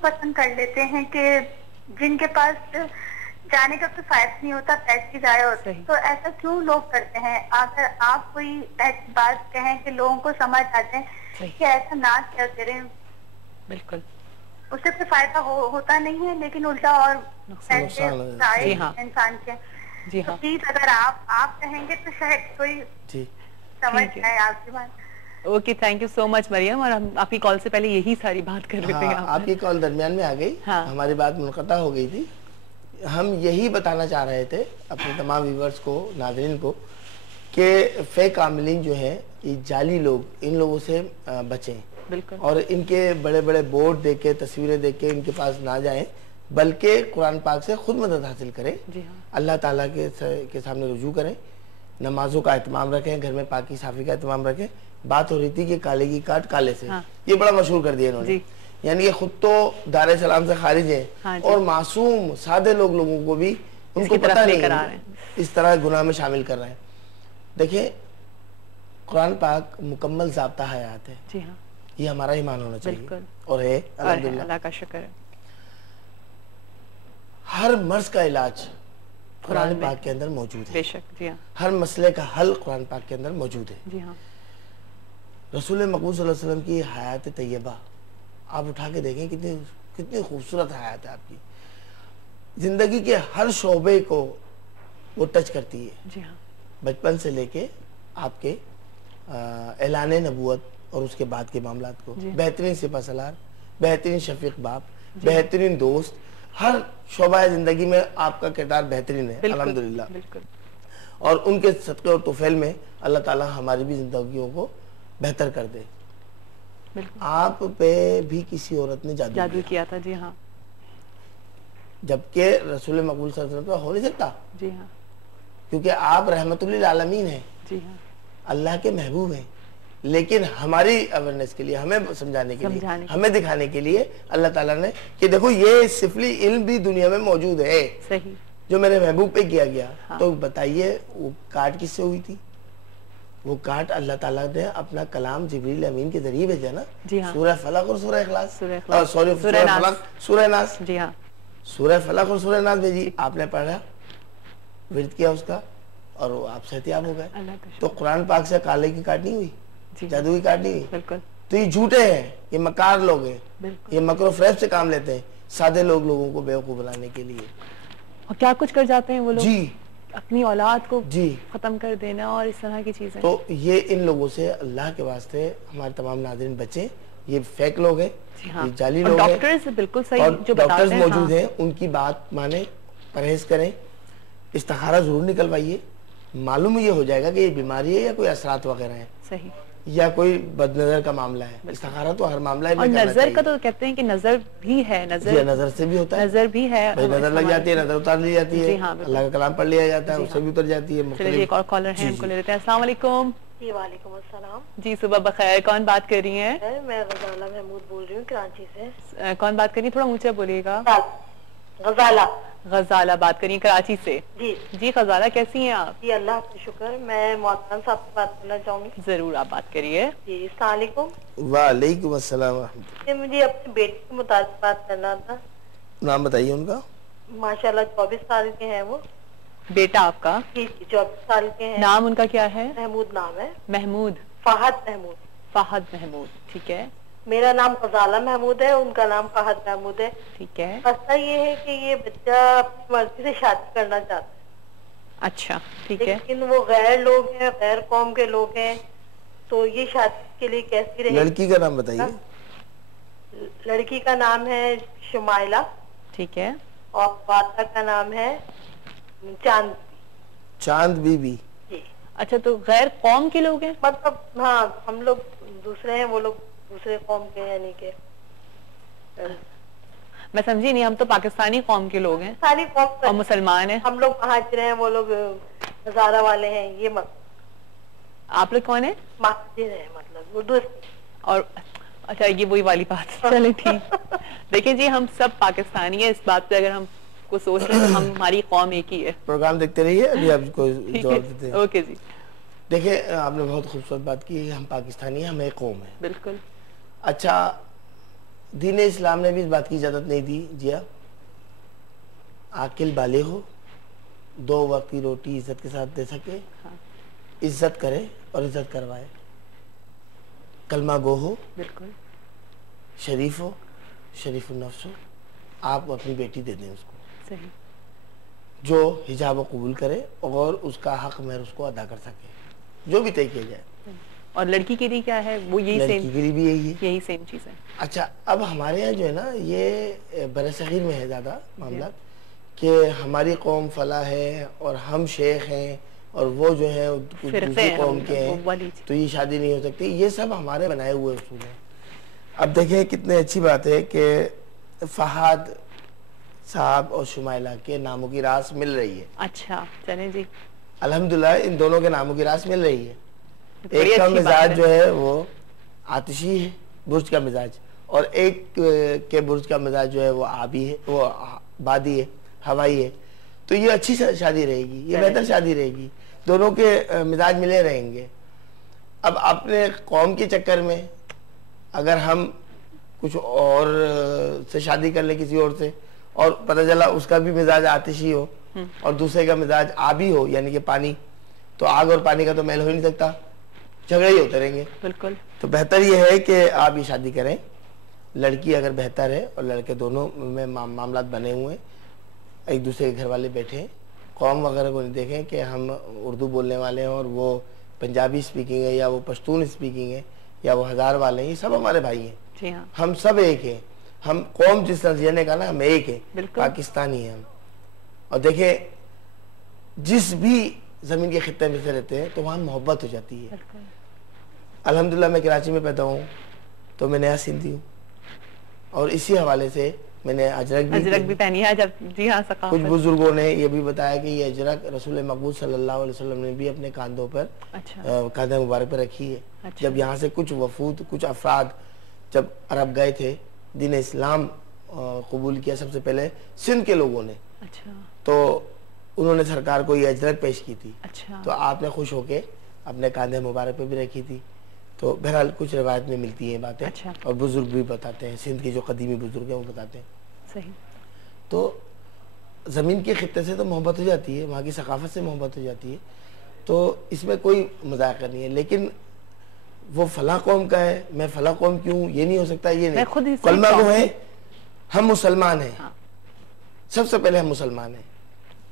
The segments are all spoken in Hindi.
पसंद कर लेते हैं कि जिनके पास जाने का कोई फायदा नहीं होता, पैसे जाया होते, तो ऐसा क्यों लोग करते हैं? अगर आप कोई ऐसी बात कहें कि लोगों को समझ आ जाए कि ऐसा ना क्या करें, बिल्कुल उससे कोई फायदा होता नहीं है, लेकिन उल्टा और पैसे जाए इंसान के। जी तो हाँ, प्लीज अगर आप कहेंगे तो शायद कोई समझ जाए आपकी बात। Okay, thank you so much Mariam. और हम आपकी कॉल से पहले यही सारी बात कर रहे थे। आपकी कॉल दरमियान में आ गई। हमारी बात मुनक़ता हो गई थी। हम यही बताना चाह रहे थे अपने तमाम व्यूवर्स को, नाज़रीन को, कि फेक आमिलीन जो है, ये जाली लोग, इन लोगों से बचें और इनके बड़े बड़े बोर्ड देख के, तस्वीरें देख के इनके पास ना जाएं, बल्कि कुरान पाक से खुद मदद हासिल करें। अल्लाह ताला के सामने रुजू करें, नमाजों का एहतमाम रखें, घर में पाकी साफ़ी का एहतमाम रखें। बात हो रही थी कि काले की काट काले से, ये बड़ा मशहूर कर दिया इन्होंने, यानी कि खुद तो दार सलाम से खारिज है और मासूम सादे लोगों को भी उनको पता नहीं इस तरह गुनाह में शामिल कर रहे हैं। देखिए, कुरान पाक मुकम्मल ज़ाब्ता हयात है। जी हाँ, ये हमारा ईमान होना चाहिए और है, अल्हम्दुलिल्लाह, अल्लाह का शुक्र है। हर मर्ज का इलाज कुरान पाक के अंदर मौजूद है। बेशक, जी हाँ। हर मसले का हल कुरान पाक के अंदर मौजूद है। जी हाँ। रसूल मकबूल सल्लल्लाहु अलैहि वसल्लम की हयात तैयबा आप उठा के देखें, कितनी खूबसूरत हयात है आपकी। जिंदगी के हर शोबे को वो टच करती है। जी हाँ। बचपन से लेके आपके ऐलान नबूवत और उसके बाद के मामलात को, बेहतरीन सिपा सलार, बेहतरीन शफीक बाप, बेहतरीन दोस्त, हर शोबा जिंदगी में आपका किरदार बेहतरीन है, अल्हम्दुलिल्लाह। और उनके सदक़े और तोफैल में अल्लाह ताला हमारी भी जिंदगियों को बेहतर कर दे। आप पे भी किसी औरत ने जादू किया था। जी हाँ। जबकि रसूल मकबूल सल्लल्लाहु अलैहि वसल्लम पे हो नहीं सकता। जी हाँ। क्योंकि आप रहमतुल्लिल आलमीन हैं। जी हाँ। अल्लाह के महबूब हैं, लेकिन हमारी अवेयरनेस के लिए, हमें समझाने के लिए, हमें दिखाने के लिए अल्लाह ताला ने कि देखो ये सिफली इल्म भी दुनिया में मौजूद है। सही। जो मेरे महबूब पे किया गया। हाँ। तो बताइए वो काट किससे हुई थी? वो काट अल्लाह ताला ने अपना कलाम जिब्रील अमीन के जरिए भेजा ना। जी हाँ। सूरह फलक और सूरह इखलास, सॉरी सूरह फलक, सूरह नास। जी हाँ। सूरह फलक और सूरह नास भेजी, आपने पढ़ा, विर्द किया उसका, और वो आप सेहतियाब हो गए। तो कुरान पाक से काले की काट नहीं हुई, जादू की काट नहीं हुई। बिल्कुल। तो ये झूठे हैं, ये मकार लोग हैं, ये मकरो फरेब से काम लेते हैं सादे लोगों को बेवकूफ बनाने के लिए। और क्या कुछ कर जाते हैं वो लोग। जी। अपनी औलाद को खत्म कर देना और इस तरह की चीजें। तो ये इन लोगों से अल्लाह के वास्ते हमारे तमाम नाज़रीन बचें। ये फेक लोग हैं। हाँ। ये जाली लोग हैं। डॉक्टर्स बिल्कुल सही जो डॉक्टर्स मौजूद हैं, उनकी बात माने, परहेज करें, इस्तिखारा जरूर निकलवाइए। मालूम ये हो जाएगा कि ये बीमारी है या कोई असरात वगैरह है। सही। या कोई बदनजर का मामला है। इस्तिखारा तो हर मामला है। और नजर का तो कहते हैं कि नजर भी है, नजर से भी होता है, नजर भी है, नजर लग जाती है, नजर उतार ली जाती है, अल्लाह का कलाम पढ़ लिया जाता है, उससे भी उतर जाती है। चलिए एक और कॉलर है, उनको ले लेते हैं। अस्सलाम वालेकुम। जी वालेकुम अस्सलाम। जी सुबह बखैर, कौन बात कर रही हैं? मैं गजाला महमूद बोल रही हूँ कराची से। कौन बात कर रही है? थोड़ा ऊंचा बोलिएगा। गजाला। गजाला बात करिए कराची से। जी जी गजाला, कैसी हैं आप? जी अल्लाह का शुक्र। मैं मोहतरम साहब से बात करना चाहूंगी। जरूर, आप बात करिए। जी अस्सलाम वालेकुम। वालेकुम अस्सलाम। मुझे अपने बेटे के मुताबिक बात करना था। नाम बताइए उनका। माशाल्लाह 24 साल के हैं वो। बेटा आपका? जी 24 साल के हैं। नाम उनका क्या है? महमूद नाम है। महमूद? फहद महमूद। फहद महमूद, ठीक है। मेरा नाम गजाला महमूद है, उनका नाम फहद महमूद है। ठीक है। मसला ये है कि ये बच्चा अपनी मर्जी से शादी करना चाहता है। अच्छा, ठीक है। लेकिन वो गैर लोग हैं, गैर कौम के लोग हैं, तो ये शादी के लिए कैसी रहेगी? लड़की का नाम बताइए। लड़की का नाम है शुमाइला। ठीक है। और वाता का नाम है चांद बीबी। अच्छा, तो गैर कौम के लोग हैं? मतलब हाँ, हम लोग दूसरे हैं, वो लोग दूसरे कौम के हैं, यानी के। मैं समझी नहीं, हम तो पाकिस्तानी कौम के लोग हैं। पाकिस्तानी कौम और मुसलमान हैं। हम लोग महाजिर हैं, वो लोग हजारा वाले हैं। ये मत आप लोग कौन है? महाजिर है, मतलब उर्दू। और अच्छा, ये वही वाली बात। चले ठीक। देखिए जी, हम सब पाकिस्तानी है, इस बात पे अगर हम को सोच रहे हैं तो हमारी कौम एक ही है। प्रोग्राम देखते रहिए, अभी आपको जवाब देते हैं। ओके जी। देखिए, आपने बहुत खूबसूरत बात की, हम पाकिस्तानी हैं, हम एक कौम है। बिल्कुल। अच्छा, दीन इस्लाम ने भी इस बात की इजाज़त नहीं दी जिया, आकिल बाले हो, 2 वक्त की रोटी इज्जत के साथ दे सके, हाँ। इज्जत करे और इज्जत करवाए, कलमा गो हो, बिल्कुल, शरीफ हो, शरीफ नफ्स हो, आप अपनी बेटी दे दें उसको, सही, जो हिजाब कबूल करे और उसका हक महर उसको अदा कर सके, जो भी तय किया जाए। और लड़की के लिए क्या है वो यही सेम, लड़की के लिए भी यही है, यही सेम चीज है। अच्छा, अब हमारे यहाँ जो है ना ये बरसगीर में है ज़्यादा मामला कि हमारी कौम फला है और हम शेख हैं और वो जो है दूसरी कौम के हैं, तो ये शादी नहीं हो सकती। ये सब हमारे बनाए हुए उसूल हैं। अब देखें कितनी अच्छी बात है कि फहाद साहब और शुमाइला के नामों की रास मिल रही है। अच्छा, चलें जी, अल्हम्दुलिल्लाह इन दोनों के नामों की रास मिल रही है। एक का मिजाज जो है वो आतिशी है, बुर्ज का मिजाज, और एक के बुर्ज का मिजाज जो है वो आबी है, वो बादी है, हवाई है। तो ये अच्छी शादी रहेगी, ये बेहतर शादी रहेगी, दोनों के मिजाज मिले रहेंगे। अब अपने कौम के चक्कर में अगर हम कुछ और से शादी कर ले किसी और से, और पता चला उसका भी मिजाज आतिशी हो और दूसरे का मिजाज आबी हो, यानी कि पानी, तो आग और पानी का तो मेल हो ही नहीं सकता, झगड़े ही होते रहेंगे। बिल्कुल। तो बेहतर ये है कि आप ये शादी करें, लड़की अगर बेहतर है और लड़के दोनों में मामला बने हुए, एक दूसरे के घर वाले बैठे, कौम वगैरह को नहीं देखें कि हम उर्दू बोलने वाले हैं और वो पंजाबी स्पीकिंग है या वो पश्तून स्पीकिंग है या वो हज़ार वाले हैं, ये सब हमारे भाई हैं। जी हाँ। हम सब एक हैं, हम कौम जिस नजरिए का ना हम एक है, पाकिस्तानी है हम। और देखें जिस भी जमीन के खित्ते में से रहते हैं तो वहाँ मोहब्बत हो जाती है। अल्हम्दुलिल्लाह मैं कराची में पैदा हूँ तो मैं नया सिंधी हूँ और इसी हवाले से मैंने अजरक भी पहनी है। जब जी हाँ, कुछ बुजुर्गों ने ये भी बताया कि ये अजरक रसूल मकबूल सल्लल्लाहु अलैहि वसल्लम ने भी अपने कांधों पर, कांधे मुबारक पर रखी है। जब यहाँ से कुछ वफूद, कुछ अफराद जब अरब गए थे, दीन इस्लाम कबूल किया सबसे पहले सिंध के लोगों ने, तो उन्होंने सरकार को ये अजरक पेश की थी। तो आपने खुश होके अपने कांधे मुबारक पे भी रखी थी। तो बहरहाल कुछ रवायत में मिलती हैं बातें, और बुजुर्ग भी बताते हैं, सिंध के जो कदीमी बुजुर्ग हैं वो बताते हैं। सही। तो ज़मीन के खित्ते से तो मोहब्बत हो जाती है, वहाँ की सकाफत से मोहब्बत हो जाती है, तो इसमें कोई मजाक नहीं है। लेकिन वो फला कौम का है, मैं फला कौम क्यों, ये नहीं हो सकता। ये नहीं, कलमा वो है, हम मुसलमान हैं। हाँ। सबसे पहले हम मुसलमान हैं,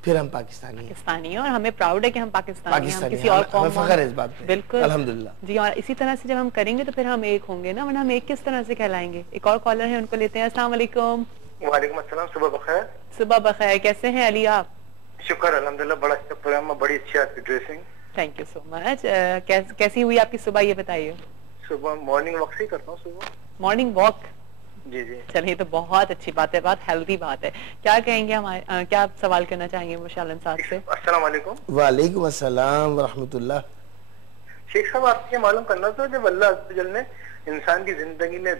फिर हम पाकिस्तानी हैं, और हमें प्राउड है कि हम पाकिस्तानी हैं, किसी और कौम, हमें फख्र है इस बात पे। बिल्कुल, अल्हम्दुलिल्लाह जी। और इसी तरह से जब हम करेंगे तो फिर हम एक होंगे ना, वरना हम एक किस तरह से कहलाएंगे। एक और कॉलर है, उनको लेते हैं। अस्सलाम वालेकुम। वालेकुम अस्सलाम, सुबह बखैर। सुबह बखैर, कैसे हैं अली आप? शुक्र अल्हम्दुलिल्लाह, बड़ा अच्छा प्रोग्राम, बड़ी अच्छी आपकी dressing. Thank you so much. कैसी हुई आपकी सुबह, ये बताइए। सुबह मॉर्निंग वॉक से करता हूँ, सुबह मॉर्निंग वॉक। जी जी, चलिए, तो बहुत अच्छी बात है, बहुत हेल्दी बात है। क्या कहेंगे हमारे, क्या आप सवाल करना चाहेंगे मुशालन साहब से? अस्सलाम वालेकुम। वालेकुम अस्सलाम व रहमतुल्लाह। शेख साहब, आपसे ये मालूम करना था, जब अल्लाह अज़्ज़ व जल ने इंसान की जिंदगी में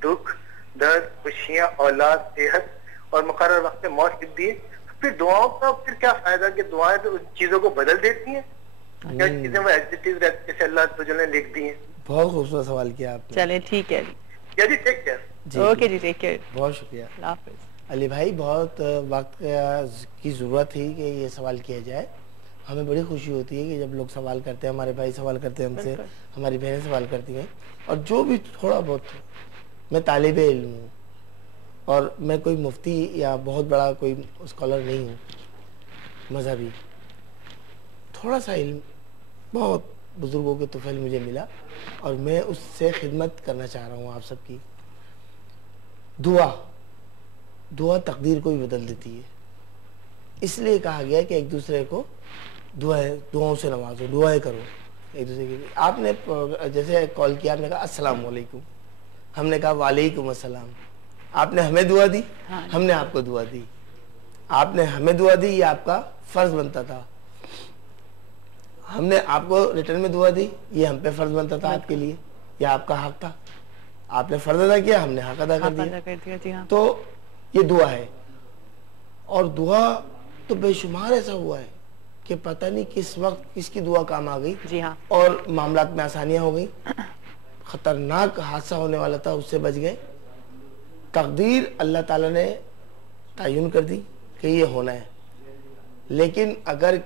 दुख, दर्द, खुशियाँ, औलाद, सेहत और मुकर्रर वक्त में मौत लिख दी है, फिर दुआओं का फिर क्या फायदा कि दुआएं तो चीजों को बदल देती हैं, क्या चीजें वो एज इट इज रहती है, अल्लाह अज़्ज़ व जल ने लिख दी है? बहुत खूबसूरत सवाल किया आपने। चले ठीक है जी, टेक केयर। ओके जी, टेक केयर। बहुत शुक्रिया अली भाई, बहुत वक्त की ज़रूरत थी कि ये सवाल किया जाए। हमें बड़ी खुशी होती है कि जब लोग सवाल करते हैं, हमारे भाई सवाल करते हैं हमसे, हमारी बहनें सवाल करती हैं, और जो भी थोड़ा बहुत, मैं तालिब इल्म हूँ और मैं कोई मुफ्ती या बहुत बड़ा कोई स्कॉलर नहीं हूँ मजहबी, थोड़ा सा इल्म बहुत बुजुर्गों के तुफैल मुझे मिला और मैं उससे खिदमत करना चाह रहा हूँ आप सबकी। दुआ तकदीर को भी बदल देती है, इसलिए कहा गया कि एक दूसरे को दुआओं से नवाजो, दुआएं करो एक दूसरे के लिए। आपने जैसे कॉल किया, आपने कहा अस्सलाम वालेकुम, हमने कहा वालेकुम अस्सलाम। आपने हमें दुआ दी, हमने आपको दुआ दी। आपने हमें दुआ दी, ये आपका फर्ज बनता था। हमने आपको रिटर्न में दुआ दी, ये हम पे फर्ज बनता था आपके लिए, यह आपका हक था। आपने फर्ज अदा किया, हमने हक अदा कर दिया। जी हाँ। तो ये दुआ है, और दुआ तो बेशुमार ऐसा हुआ है कि पता नहीं किस वक्त किसकी दुआ काम आ गई। जी हाँ। और मामलात में आसानियां हो गई। खतरनाक हादसा होने वाला था, उससे बच गए। तकदीर अल्लाह ताला ने तयन कर दी कि ये होना है, लेकिन अगर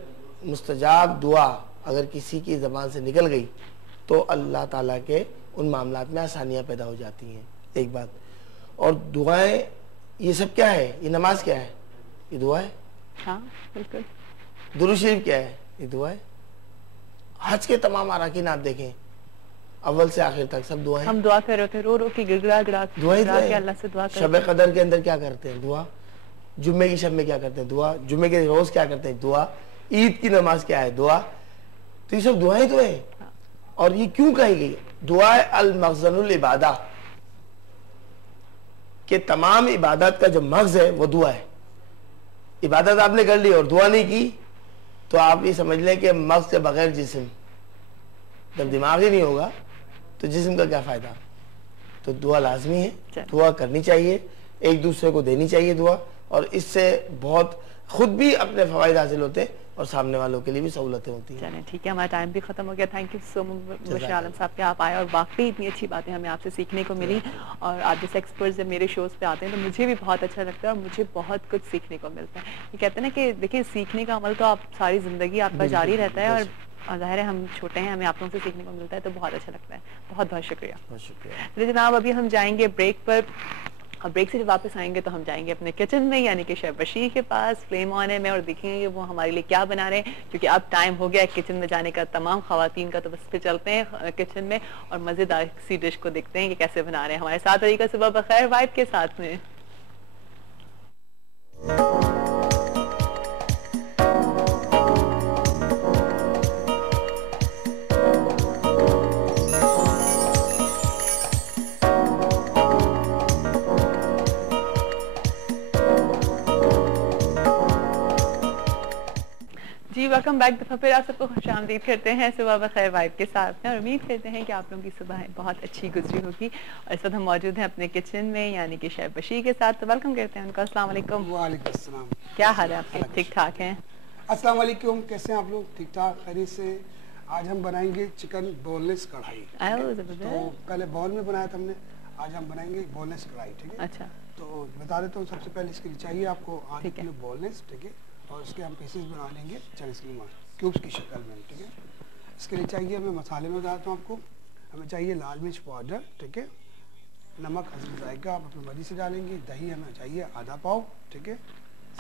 मुस्तजाब दुआ अगर किसी की ज़बान से निकल गई तो अल्लाह ताला के उन मामलात में आसानियाँ पैदा हो जाती हैं, एक बात। और दुआएं, ये सब क्या है? ये नमाज क्या है? ये दुआ है। हाँ बिल्कुल। दुरूद शरीफ क्या है? ये दुआ है। हज के तमाम अरकान आप देखें, अव्वल से आखिर तक सब दुआएं। हम दुआ कर रहे थे, रो रो के गिड़गिड़ा के अल्लाह से दुआ करते हैं। शब कदर के अंदर क्या करते हैं? दुआ। जुम्मे की शब में क्या करते हैं? दुआ। जुम्मे के रोज क्या करते हैं? दुआ। ईद की नमाज क्या है? दुआ। तो ये सब दुआएं तो है। और ये क्यों कही गई? दुआ अल मखज़नुल इबादा, कि तमाम इबादत का जो मगज है वो दुआ है। इबादत आपने कर ली और दुआ नहीं की तो आप ये समझ लें कि मगज के बगैर जिस्म, जब दिमाग ही नहीं होगा तो जिस्म का क्या फायदा। तो दुआ लाजमी है, दुआ करनी चाहिए, एक दूसरे को देनी चाहिए दुआ, और इससे बहुत खुद भी अपने फवायद हासिल होते हैं और सामने वालों के लिए भी सहूलतें होती हैं। चलें ठीक है, हमारा टाइम भी खत्म हो गया। Thank you so much Mubashshir आलम साहब कि आप आए और वाकई इतनी अच्छी बातें हमें आपसे सीखने को मिली। और आप जैसे एक्सपर्ट्स जब मेरे शोज़ पे आते हैं तो मुझे भी बहुत अच्छा लगता है और मुझे बहुत कुछ सीखने को मिलता है। ये कहते हैं ना कि देखिए, सीखने का अमल तो आप सारी ज़िंदगी आपका जारी रहता है, और ज़ाहिर है हम छोटे हैं, हमें आप लोगों से सीखने को मिलता है, तो बहुत अच्छा लगता है। बहुत बहुत शुक्रिया। बहुत शुक्रिया। तो जनाब अभी हम जाएंगे ब्रेक पर, और ब्रेक से जब वापस आएंगे तो हम जाएंगे अपने किचन में, यानी कि शेफ बशीर के पास फ्लेम ऑन है में, और देखेंगे वो हमारे लिए क्या बना रहे हैं, क्योंकि अब टाइम हो गया है किचन में जाने का तमाम खवातीन का। तो बस फिर चलते हैं किचन में और मज़ेदार सी डिश को देखते हैं कि कैसे बना रहे हैं। हमारे साथ तरीका सुबह बखैर वाइब के साथ में। Welcome back. दफा फिर आप सबको खुशामदीद करते हैं सुबह बखैर वाइब के साथ में, और उम्मीद करते हैं कि आप लोगों की सुबह बहुत अच्छी गुजरी होगी। और इस वक्त हम मौजूद हैं अपने किचन में, यानी कि शेफ बशीर के साथ। तो वेलकम करते हैं उनका। अस्सलाम वालेकुम। वालेकुम अस्सलाम। क्या हाल है आपके? ठीक ठाक हैं? अस्सलाम वालेकुम, कैसे हैं आप लोग? ठीक ठाक, खैरियत से। आज हम बनाएंगे चिकन बोनलेस कढ़ाई। तो पहले बॉल में बनाया था हमने, आज हम बनाएंगे बोनलेस कढ़ाई। ठीक है। अच्छा, तो बता देता हूँ। सबसे पहले इसके लिए चाहिए आपको आधे किलो बोनलेस। ठीक है। और उसके हम पीसेस बना लेंगे 40 किलो क्यूब्स की शक्ल में। ठीक है। इसके लिए चाहिए हमें मसाले में बताता हूँ आपको। हमें चाहिए लाल मिर्च पाउडर। ठीक है। नमक हस्ब जायका आप अपनी मर्जी से डालेंगे। दही हमें चाहिए आधा पाव। ठीक है।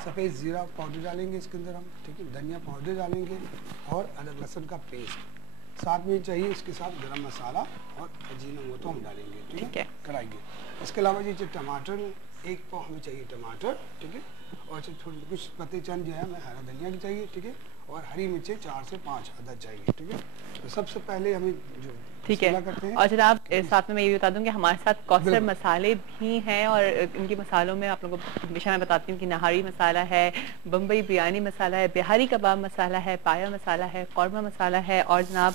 सफ़ेद ज़ीरा पाउडर डालेंगे इसके अंदर हम। ठीक है। धनिया पाउडर डालेंगे और अदरक लहसुन का पेस्ट साथ में चाहिए। इसके साथ गरम मसाला और अजीनोमोटो हम डालेंगे। ठीक है। कढ़ाई के। इसके अलावा ये टमाटर, 1 पाव हमें चाहिए टमाटर। ठीक है। और थोड़ी कुछ पत्ते चंद जो है हमें हरा धनिया की चाहिए। ठीक है। और हरी मिर्चें 4 से 5 अदद चाहिए। ठीक है। तो सबसे पहले हमें जो ठीक है। और जनाब साथ में मैं ये भी बता दूं कि हमारे साथ कौसर मसाले भी हैं, और इनके मसालों में आप लोगों को हमेशा मैं बताती हूँ कि नहारी मसाला है, बम्बई बिरयानी मसाला है, बिहारी कबाब मसाला है, पाया मसाला है, कौरमा मसाला है, और जनाब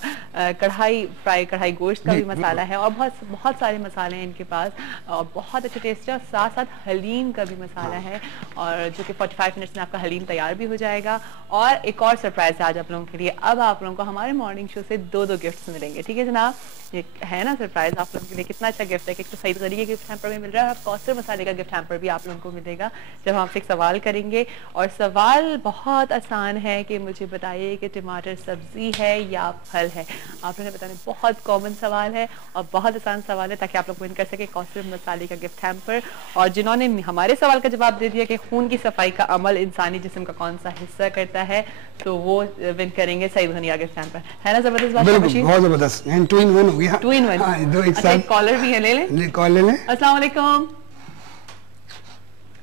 कढ़ाई गोश्त का भी मसाला है, और बहुत सारे मसाले हैं इनके पास, और बहुत अच्छे टेस्ट है। और साथ साथ हलीम का भी मसाला है, और जो कि 45 मिनट्स में आपका हलीम तैयार भी हो जाएगा। और एक और सरप्राइज है आज आप लोगों के लिए। अब आप लोगों को हमारे मॉर्निंग शो से 2 गिफ्ट्स मिलेंगे। ठीक है जनाब, ये है ना सरप्राइज आप लोगों के लिए। कितना अच्छा गिफ्ट है कि तो सईद गनी के गिफ्ट हैम्पर में मिल रहा है, और कौसर मसाले का गिफ्ट हैम्पर भी आप लोगों को मिलेगा जब हम आपसे एक सवाल करेंगे। और सवाल बहुत आसान है कि मुझे बताइए कि टमाटर सब्जी है या फल है। आप लोगों ने बताने बहुत कॉमन सवाल है और बहुत आसान सवाल है, ताकि आप लोग विन कर सके कौसर मसाले का गिफ्ट हैम्पर। और जिन्होंने हमारे सवाल का जवाब दे दिया कि खून की सफाई का अमल इंसानी जिस्म का कौन सा हिस्सा करता है, तो वो विन करेंगे सईद गनी गिफ्ट हैम्पर। है ना जबरदस्त बात? बहुत जबरदस्त। 2 in 1 हो गया। 2 in 1। दो एक साथ। कॉलर भी है, ले ले कॉल ले लें। अस्सलाम वालेकुम।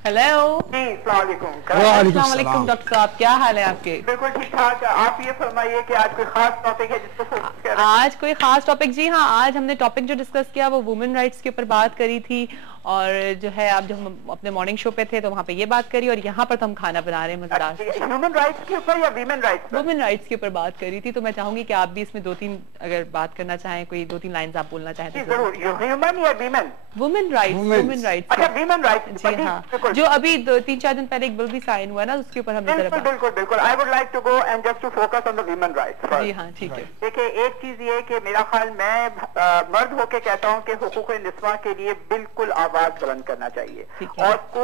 हेलो। अस्सलाम वालेकुम डॉक्टर साहब, क्या हाल है आपके? बिल्कुल ठीक ठाक। आप ये फरमाइए कि आज कोई खास टॉपिक है जिसको फोकस कर रहे हैं? आज कोई खास टॉपिक? जी हाँ, आज हमने टॉपिक जो डिस्कस किया वो वुमेन राइट्स के ऊपर बात करी थी, और जो है आप जो हम अपने मॉर्निंग शो पे थे तो वहाँ पे ये बात करी, और यहाँ पर तो हम खाना बना रहे हैं मजेदार। ह्यूमन राइट्स के ऊपर या वीमेन राइट्स? वुमेन राइट्स के ऊपर बात करी थी, तो मैं चाहूंगी कि आप भी इसमें 2-3 अगर बात करना चाहें, कोई 2-3 लाइन्स आप बोलना चाहें तो जरूर। ह्यूमन या वीमेन? Women rights. अच्छा, वीमेन राइट्स। जी हाँ, जो अभी 2-3-4 दिन पहले एक बिल भी साइन हुआ ना, उसके ऊपर हमने बिल्कुल। I would like to go and just to focus on the women rights. जी हाँ, ठीक है। देखिए, एक चीज ये कि मेरा ख्याल मैं मर्द होके कहता हूँ कि हुकूक निस्वा के लिए बिल्कुल आप आवाज बुलंद करना चाहिए और